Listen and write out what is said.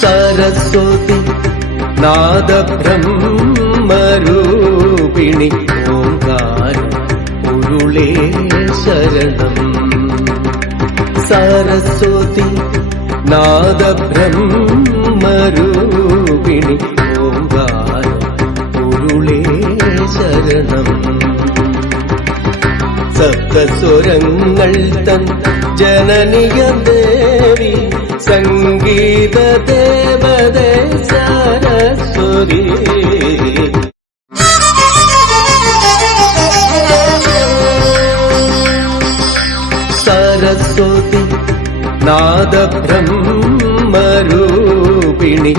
സരസ്വതി നാദബ്രഹ്മരൂപിണി ഓംകാര ഉരുളേ ശരണം. സരസ്വതി നാദബ്രഹ്മരൂപിണി ഓംകാര ഉരുളേ ശരണം. സപ്തസ്വരങ്ങൾ തൻ ജനനിയ ദേവി സംഗീത ദേവതേ സരസ്വതി. സരസ്വതി നാദബ്രഹ്മരൂപിണി